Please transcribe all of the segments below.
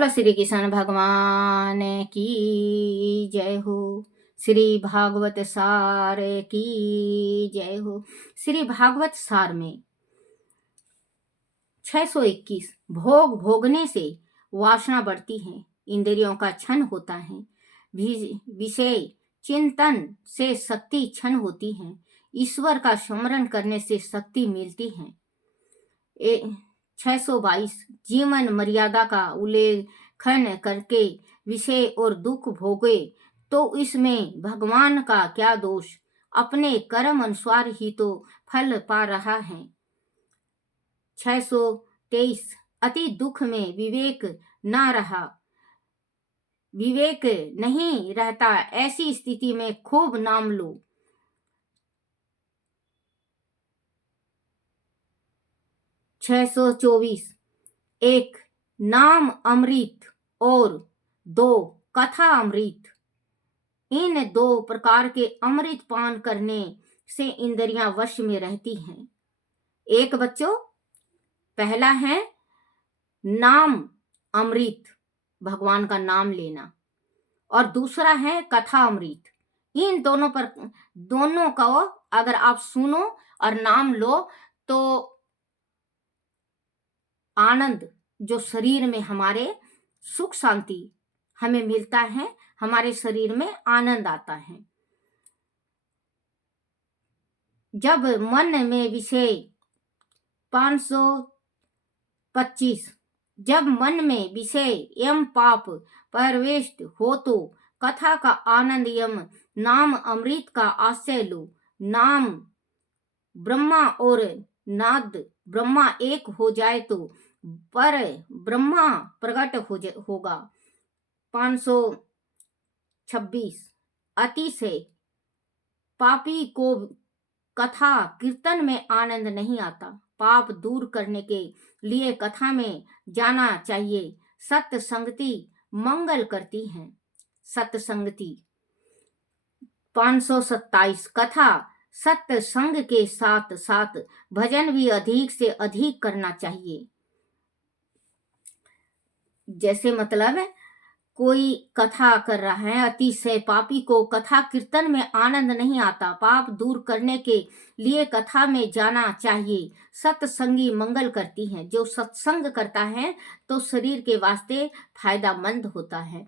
बोलो श्री कृष्ण भगवान की जय हो। श्री भागवत सार की जय हो। श्री भागवत सार में 621 भोग भोगने से वासना बढ़ती है, इंद्रियों का क्षण होता है, विषय चिंतन से शक्ति क्षण होती है, ईश्वर का स्मरण करने से शक्ति मिलती है। 622 जीवन मर्यादा का उल्लेखन करके विषय और दुख भोगे तो इसमें भगवान का क्या दोष, अपने कर्म अनुसार ही तो फल पा रहा है। 623 अति दुख में विवेक नहीं रहता, ऐसी स्थिति में खूब नाम लो। 624 एक नाम अमृत और 2 कथा अमृत, इन 2 प्रकार के अमृत पान करने से इंद्रियां वश में रहती हैं। एक बच्चों, पहला है नाम अमृत, भगवान का नाम लेना, और दूसरा है कथा अमृत। इन दोनों का अगर आप सुनो और नाम लो तो आनंद जो शरीर में हमारे सुख शांति हमें मिलता है, हमारे शरीर में आनंद आता है। जब मन में विषय 525 जब मन में विषय एवं पाप प्रविष्ट हो तो कथा का आनंद एवं नाम अमृत का आश्रय लो। नाम ब्रह्मा और नाद ब्रह्मा एक हो जाए तो पर ब्रह्मा प्रकट होगा। 526 अतिशय पापी को कथा कीर्तन में आनंद नहीं आता, पाप दूर करने के लिए कथा में जाना चाहिए। सत्संगति मंगल करती है। सत्संगति 527 कथा सत्संग के साथ साथ भजन भी अधिक से अधिक करना चाहिए। जैसे मतलब कोई कथा कर रहा है, अतिशय पापी को कथा कीर्तन में आनंद नहीं आता, पाप दूर करने के लिए कथा में जाना चाहिए। सत्संगी मंगल करती है, जो सत्संग करता है तो शरीर के वास्ते फायदामंद होता है।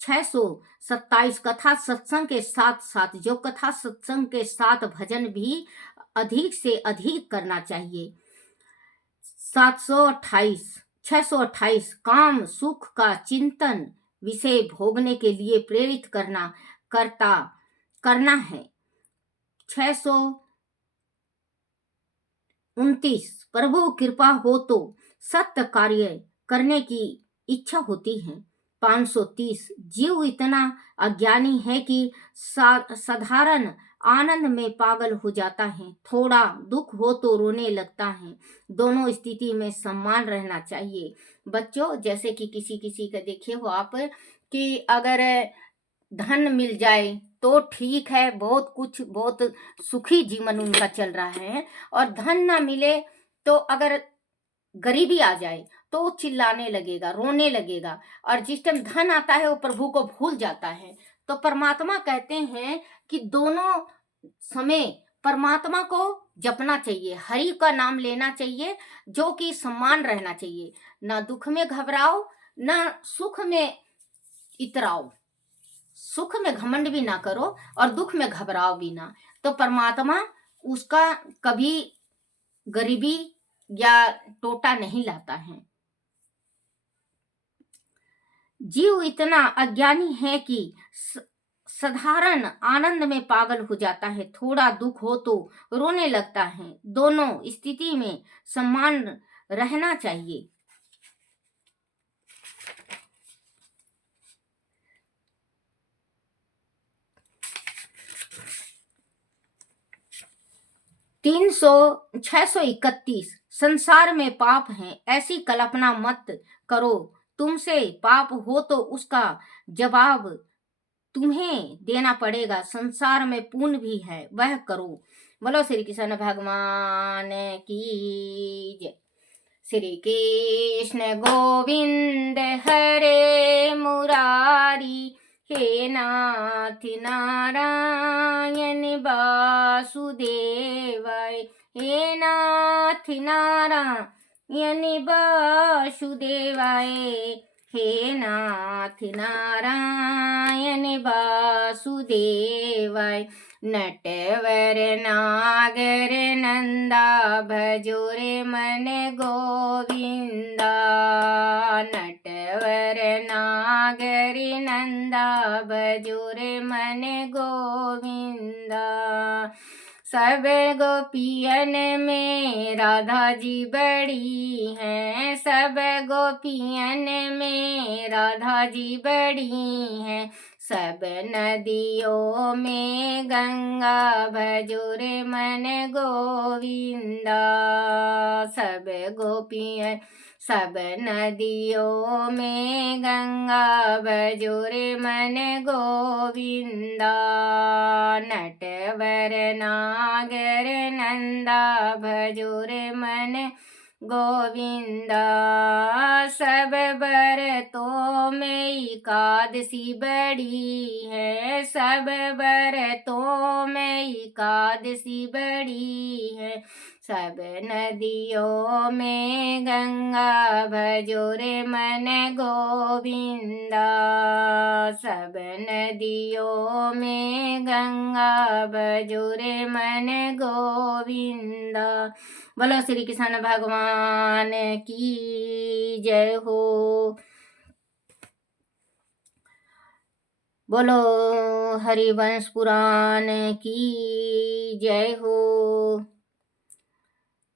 627 कथा सत्संग के साथ साथ जो कथा सत्संग के साथ भजन भी अधिक से अधिक करना चाहिए। 628 काम सुख का चिंतन विषय भोगने के लिए प्रेरित करना है। 629 प्रभु कृपा हो तो सत्य कार्य करने की इच्छा होती है। 530 जीव इतना अज्ञानी है कि साधारण आनंद में पागल हो जाता है, थोड़ा दुख हो तो रोने लगता है। दोनों स्थिति में सम्मान रहना चाहिए। बच्चों, जैसे कि किसी का देखिए हो आप कि अगर धन मिल जाए तो ठीक है, बहुत सुखी जीवन उनका चल रहा है, और धन ना मिले तो अगर गरीबी आ जाए तो चिल्लाने लगेगा, रोने लगेगा, और जिस टाइम धन आता है वो प्रभु को भूल जाता है। तो परमात्मा कहते हैं कि दोनों समय परमात्मा को जपना चाहिए, हरि का नाम लेना चाहिए, जो कि सम्मान रहना चाहिए। ना दुख में घबराओ, ना सुख में इतराओ, सुख में घमंड भी ना करो और दुख में घबराओ भी ना। तो परमात्मा उसका कभी गरीबी या टोटा नहीं लाता है। जीव इतना अज्ञानी है कि साधारण आनंद में पागल हो जाता है, थोड़ा दुख हो तो रोने लगता है। दोनों स्थिति में सम्मान रहना चाहिए। तीन सौ 631 संसार में पाप है, ऐसी कल्पना मत करो। तुमसे पाप हो तो उसका जवाब तुम्हें देना पड़ेगा। संसार में पुण्य भी है, वह करो। बोलो श्री कृष्ण भगवान की जय। श्री कृष्ण गोविंद हरे मुरारी, हे नाथ नारायण वासुदेवाय, हे नाथ नारायण वासुदेवाय, हे नाथ नारायण वासुदेवाय। नटवर नागर नंदा, भजो रे मन गोविंदा। नटवर नागर नंदा, भजो रे मन गोविंदा। सब गोपियन में राधा जी बड़ी हैं, सब गोपियन में राधा जी बड़ी हैं। सब नदियों में गंगा, भजो रे मन गोविंदा। सब गोपियन सब नदियों में गंगा, भजो रे मन गोविंदा। नटवर नागर नंदा, भजो रे मन गोविंदा। सब बरतों में एकादशी बड़ी है, सब बरतों में एकादशी बड़ी है। सब नदियों में गंगा, भजो रे मन गोविंदा। सब नदियों में गंगा, भजो रे मन गोविंदा। बोलो श्री कृष्ण भगवान की जय हो। बोलो हरिवंश पुराण की जय हो।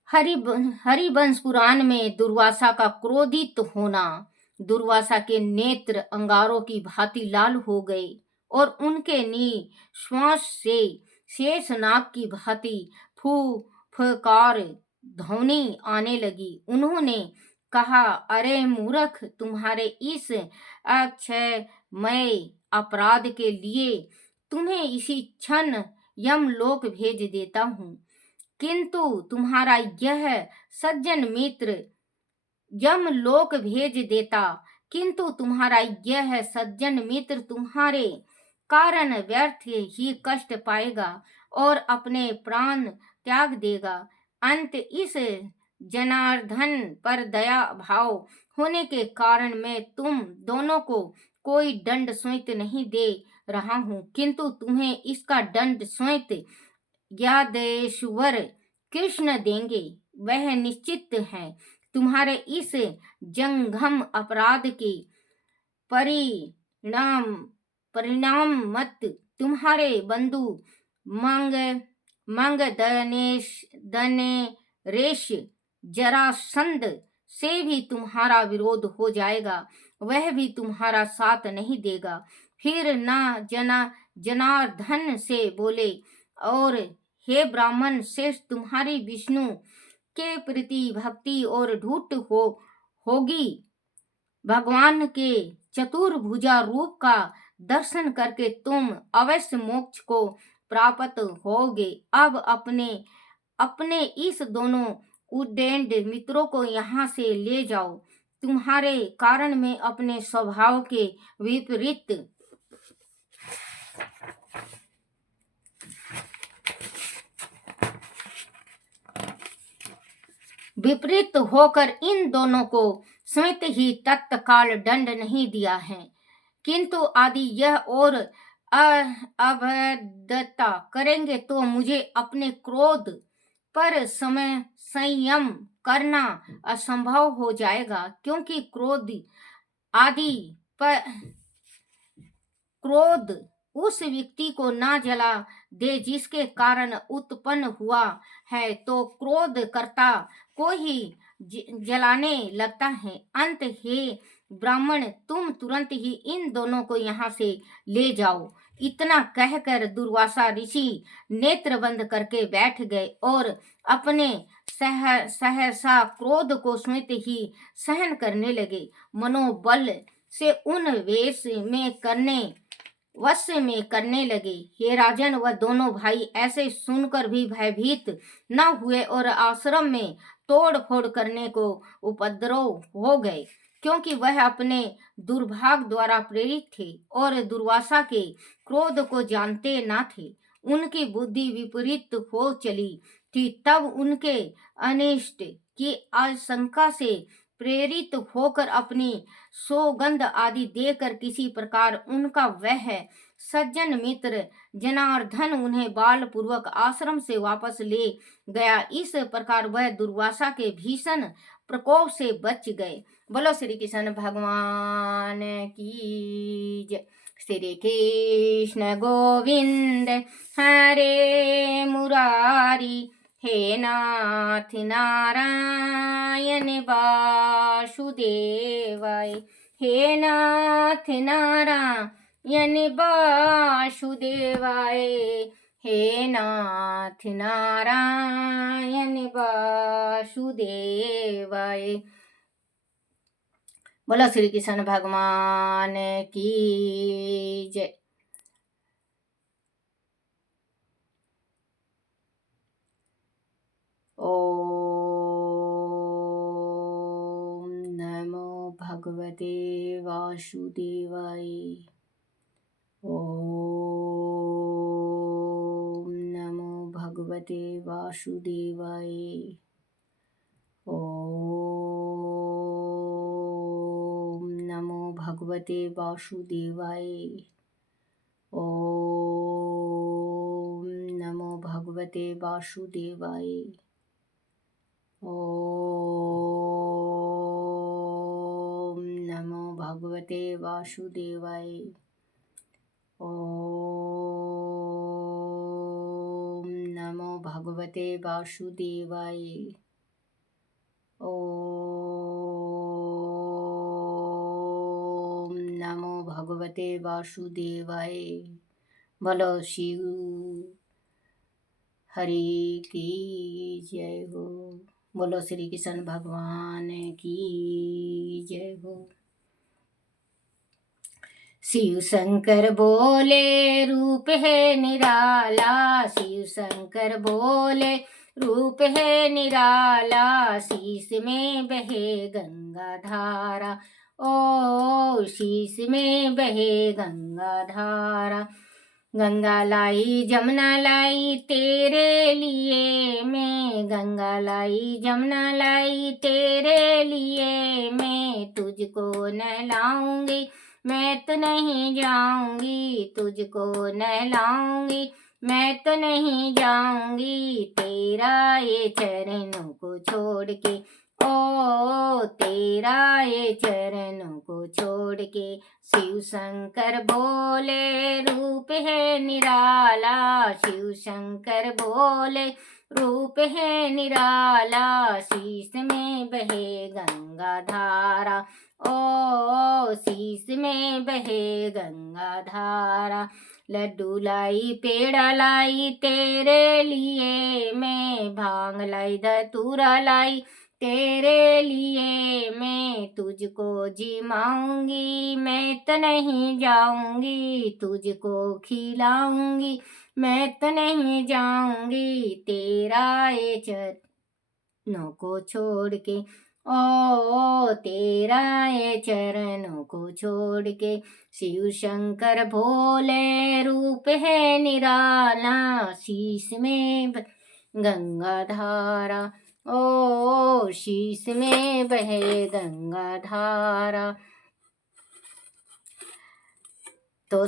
हरिवंश पुराण में दुर्वासा का क्रोधित होना, दुर्वासा के नेत्र अंगारों की भांति लाल हो गए और उनके निश्वास से शेषनाग की भांति फूफकार ध्वनि आने लगी। उन्होंने कहा, अरे मूर्ख, तुम्हारे इस अक्षयमय अपराध के लिए तुम्हें इसी क्षण यमलोक भेज देता हूँ। किंतु तुम्हारा यह सज्जन मित्र यमलोक भेज देता, किंतु तुम्हारा यह सज्जन मित्र तुम्हारे कारण व्यर्थ ही कष्ट पाएगा और अपने प्राण त्याग देगा। अंत इस जनार्दन पर दया भाव होने के कारण मैं तुम दोनों को कोई दंड स्वयं नहीं दे रहा हूँ, किंतु तुम्हें इसका दंड स्वयं यादेश्वर कृष्ण देंगे, वह निश्चित है। तुम्हारे इस जंघम अपराध के परिणाम मत तुम्हारे बंधु मंग दनेरेश जरासंध से भी तुम्हारा विरोध हो जाएगा, वह भी तुम्हारा साथ नहीं देगा। फिर जनार्दन से बोले, और हे ब्राह्मण श्रेष्ठ, तुम्हारी विष्णु के प्रति भक्ति और ढूंढ होगी। भगवान के चतुर्भुजा रूप का दर्शन करके तुम अवश्य मोक्ष को प्राप्त होगे। अब अपने इस दोनों उद्दंड मित्रों को यहाँ से ले जाओ। तुम्हारे कारण मैं अपने स्वभाव के विपरीत होकर इन दोनों को स्वयं ही तत्काल दंड नहीं दिया है, किंतु आदि यह और अभद्रता करेंगे तो मुझे अपने क्रोध पर संयम करना असंभव हो जाएगा, क्योंकि क्रोध उस व्यक्ति को ना जला दे जिसके कारण उत्पन्न हुआ है, तो क्रोध करता को ही जलाने लगता है। अंत हे ब्राह्मण, तुम तुरंत ही इन दोनों को यहाँ से ले जाओ। इतना कहकर दुर्वासा ऋषि नेत्र बंद करके बैठ गए और अपने सहसा क्रोध को स्वयं ही सहन करने लगे। मनोबल से उन वश में करने लगे। हे राजन, वह दोनों भाई ऐसे सुनकर भी भयभीत न हुए और आश्रम में तोड़ फोड़ करने को उपद्रव हो गए, क्योंकि वह अपने दुर्भाग्य द्वारा प्रेरित थे और दुर्वासा के क्रोध को जानते न थे। उनकी बुद्धि विपरीत हो चली थी। तब उनके अनिष्ट की आशंका से प्रेरित होकर अपनी सौगंध आदि देकर किसी प्रकार उनका वह सज्जन मित्र जनार्दन उन्हें बाल पूर्वक आश्रम से वापस ले गया। इस प्रकार वह दुर्वासा के भीषण प्रकोप से बच गए। बोलो श्री कृष्ण भगवान की जय। श्री कृष्ण गोविंद हरे मुरारी, हे नाथ नारायण वासुदेवाय, हे नाथ नारायण वासुदेवाय, हे नाथ नारायण वासुदेवाय। बोलो श्री कृष्ण भगवान की जय। ओम नमो भगवते वासुदेवाय। ओम नमो भगवते वासुदेवाय। ओम नमो भगवते वासुदेवाय। ओम नमो भगवते वासुदेवाय। ओम नमो भगवते वासुदेवाय। ओम नमो भगवते वासुदेवाय। ओम नमो भगवते वासुदेवाय। बोलो शिव हरि की जय हो। बोलो श्री कृष्ण भगवान की जय हो। शिव शंकर बोले रूप है निराला, शिव शंकर बोले रूप है निराला, शीश में बहे गंगा धारा, ओ शीश में बहे गंगा धारा। गंगा लाई जमुना लाई तेरे लिए मैं, गंगा लाई जमुना लाई तेरे लिए मैं, तुझको नहलाऊंगी मैं तो नहीं जाऊंगी, तुझको नहलाऊंगी मैं तो नहीं जाऊंगी, तेरा ये चरणों को छोड़ के, ओ तेरा ये चरणों को छोड़ के। शिव शंकर बोले रूप है निराला, शिव शंकर बोले रूप है निराला, शीश में बहे गंगा धारा, ओ शीश में बहे गंगा धारा। लड्डू लाई पेड़ा लाई तेरे लिए मैं, भांग लाई धतूरा लाई तेरे लिए मैं, तुझको जिमाऊंगी मैं तो नहीं जाऊंगी, तुझको खिलाऊंगी मैं तो नहीं जाऊंगी, तेरा ये चरणों को छोड़ के, ओ तेरा ये चरणों को छोड़ के। शिव शंकर भोले रूप है निराला, शीश में गंगा धारा, ओ शीश में बहे गंगा धारा। तो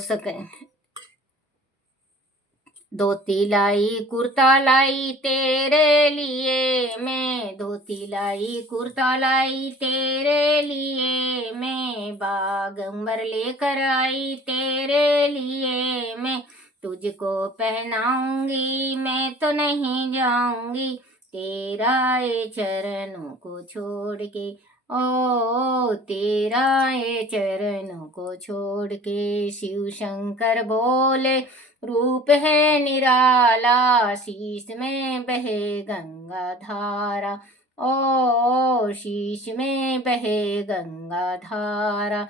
धोती लाई कुर्ता लाई तेरे लिए मैं, धोती लाई कुर्ता लाई तेरे लिए मैं, बागंबर लेकर आई तेरे लिए मैं, तुझको पहनाऊंगी मैं तो नहीं जाऊंगी, तेरा ये चरणों को छोड़ के, ओ तेरा ये चरणों को छोड़ के। शिव शंकर बोले रूप है निराला, शीश में बहे गंगा धारा, ओ शीश में बहे गंगा धारा।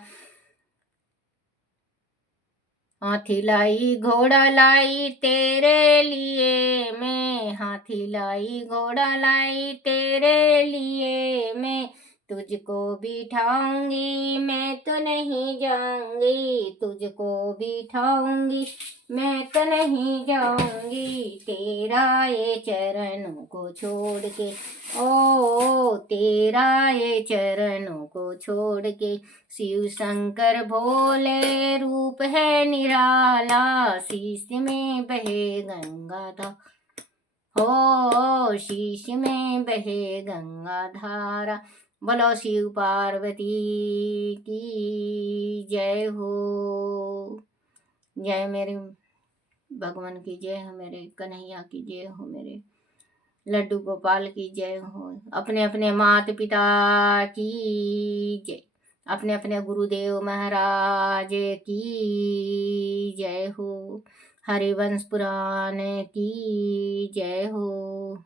हाथी लाई घोड़ा लाई तेरे लिए मैं, हाथी लाई घोड़ा लाई तेरे लिए मैं, तुझको बिठाऊंगी मैं तो नहीं जाऊंगी, तुझको बिठाऊंगी मैं तो नहीं जाऊंगी, तेरा ये चरणों को छोड़ के, ओ तेरा ये चरणों को छोड़ के, शिव शंकर भोले रूप है निराला, शीश में बहे गंगा धारा, हो शीश में बहे गंगा धारा। बोलो शिव पार्वती की जय हो। जय मेरे भगवान की जय हो, मेरे कन्हैया की जय हो, मेरे लड्डू गोपाल की जय हो, अपने अपने माता पिता की जय, अपने अपने गुरुदेव महाराज की जय हो, हरिवंश पुराण की जय हो।